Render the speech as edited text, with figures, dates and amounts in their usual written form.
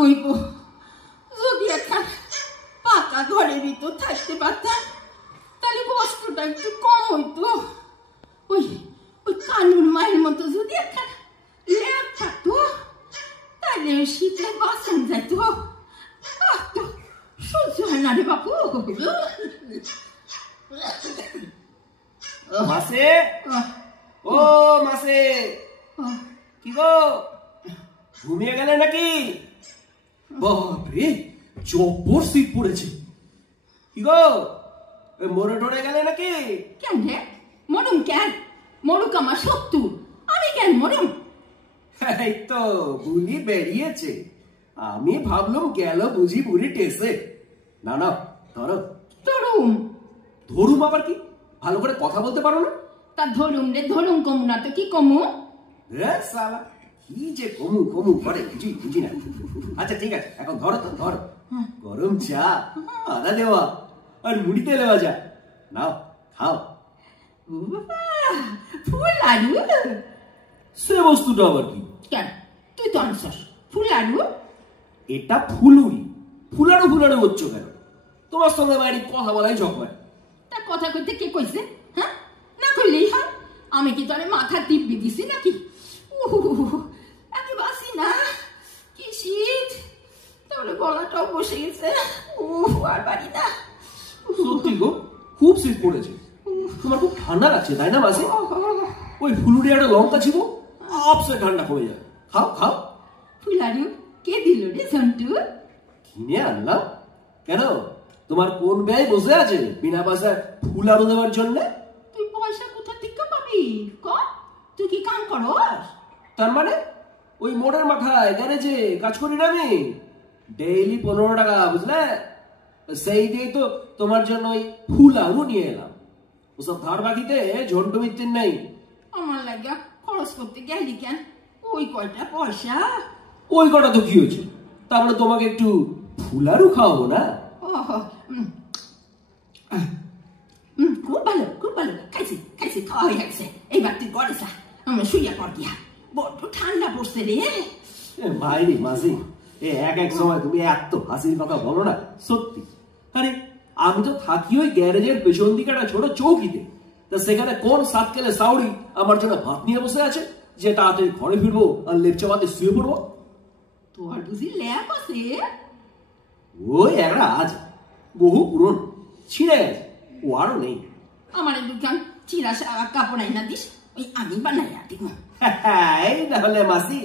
হইব যদি একটা পাকা ঘরের ভিতর থাকতে পারতাম তাহলে কষ্টটা একটু কম হইতো। ওই ওই কানুর মায়ের মতো যদি একটা ল্যাব থাকতো তাহলে শীতে বাসন যাইত। সহ্য হয় না রে বাপু। মাসে, ও মাসে, কি গো ঘুমিয়ে গেলে নাকি? বাপরে জব্বর শীত পড়েছে। কি গো মরে টরে গেলে নাকি? কেন রে মরুম? কেন মরুক? আমার শত্রু, আমি কেন মরুম? এই তো বুলি বেরিয়েছে, আমি ভাবলাম গেল বুঝি বুড়ি টেসে। না না ধরো। ধরুম? ধরুম আবার কি? ভালো করে কথা বলতে পারো না? তা ধরুম রে, ধরুম কমু না তো কি কমু? সালা কি যে কমু কমু করে বুঝি বুঝি না। আচ্ছা ঠিক আছে, এখন ধরো তো ধরো। গরম চা, আদা দেওয়া আর মুড়িতে দেওয়া যা, নাও খাও। ফুল আলু? সে বস্তুটা আবার কি? কেন তুই তো আনছস ফুল আলু? এটা ফুলুরি, ফুলারু ফুলারু হচ্ছে কেন? তোমার সঙ্গে বাড়ি কথা বলাই ঝকমার। তা কথা কইতে কে কইছে? হ্যাঁ না কইলেই হয়। আমি কি তোরে মাথা টিপবি দিছি নাকি? এত বাসি না, কি শীত, তোর গলাটাও বসে গেছে। আর বাড়ি না। সত্যি গো খুব শীত পড়েছে। তোমার খুব ঠান্ডা লাগছে তাই না মাসি? ওই ফুলুরি একটা লঙ্কা ছিল, আপসে ঠান্ডা কমে যাবে। খাও খাও। ফুলারু কে দিল রে সন্টু? কিনে আনলাম। কেন তোমার কোন ব্যয় বসে আছে বিনা পয়সায় ফুল আরো দেওয়ার জন্য? তুই পয়সা কোথা থেকে পাবি ক? তুই কি কাম করস? তার মানে ওই মোড়ের মাথায় গ্যারেজে কাজ করি না আমি, ডেইলি 15 টাকা, বুঝলে? সেই দিয়ে তো তোমার জন্য ওই ফুল আরো নিয়ে এলাম। ওসব ধার বাকিতে ঝন্টু মিত্তির নেই। আমার লাগা খরচ করতে গেলি কেন? ওই কয়টা পয়সা। ওই কটা তো কি হয়েছে, তারপরে তোমাকে একটু ফুল আরো খাওয়াবো না? খুব ভালো খুব ভালো, খাইছি খাইছি, খাওয়া হয়ে গেছে। এইবার তুই ঘরে যা, আমরা শুইয়া পড় গিয়া, বড্ড ঠান্ডা পড়ছে রে। মাইরি মাসি, এক এক সময় তুমি এত হাসির কথা বলো না সত্যি। আরে আমি তো থাকি ওই গ্যারেজের পেছন দিকে একটা ছোট চৌকিতে, তা সেখানে কোন সাত কেলে সাউরি আমার জন্য ভাত নিয়ে বসে আছে যে তাড়াতাড়ি ঘরে ফিরবো আর লেপচা পাতে শুয়ে পড়বো। তোর বুঝি ল্যাপ আছে? ওই একটা আছে, বহু পুরনো, ছিঁড়ে গেছে, ও আরো নেই। আমার দোকান চিরা কাপড় আইনা দিস, ওই আমি বানাইয়া দিব। এই না হলে মাসি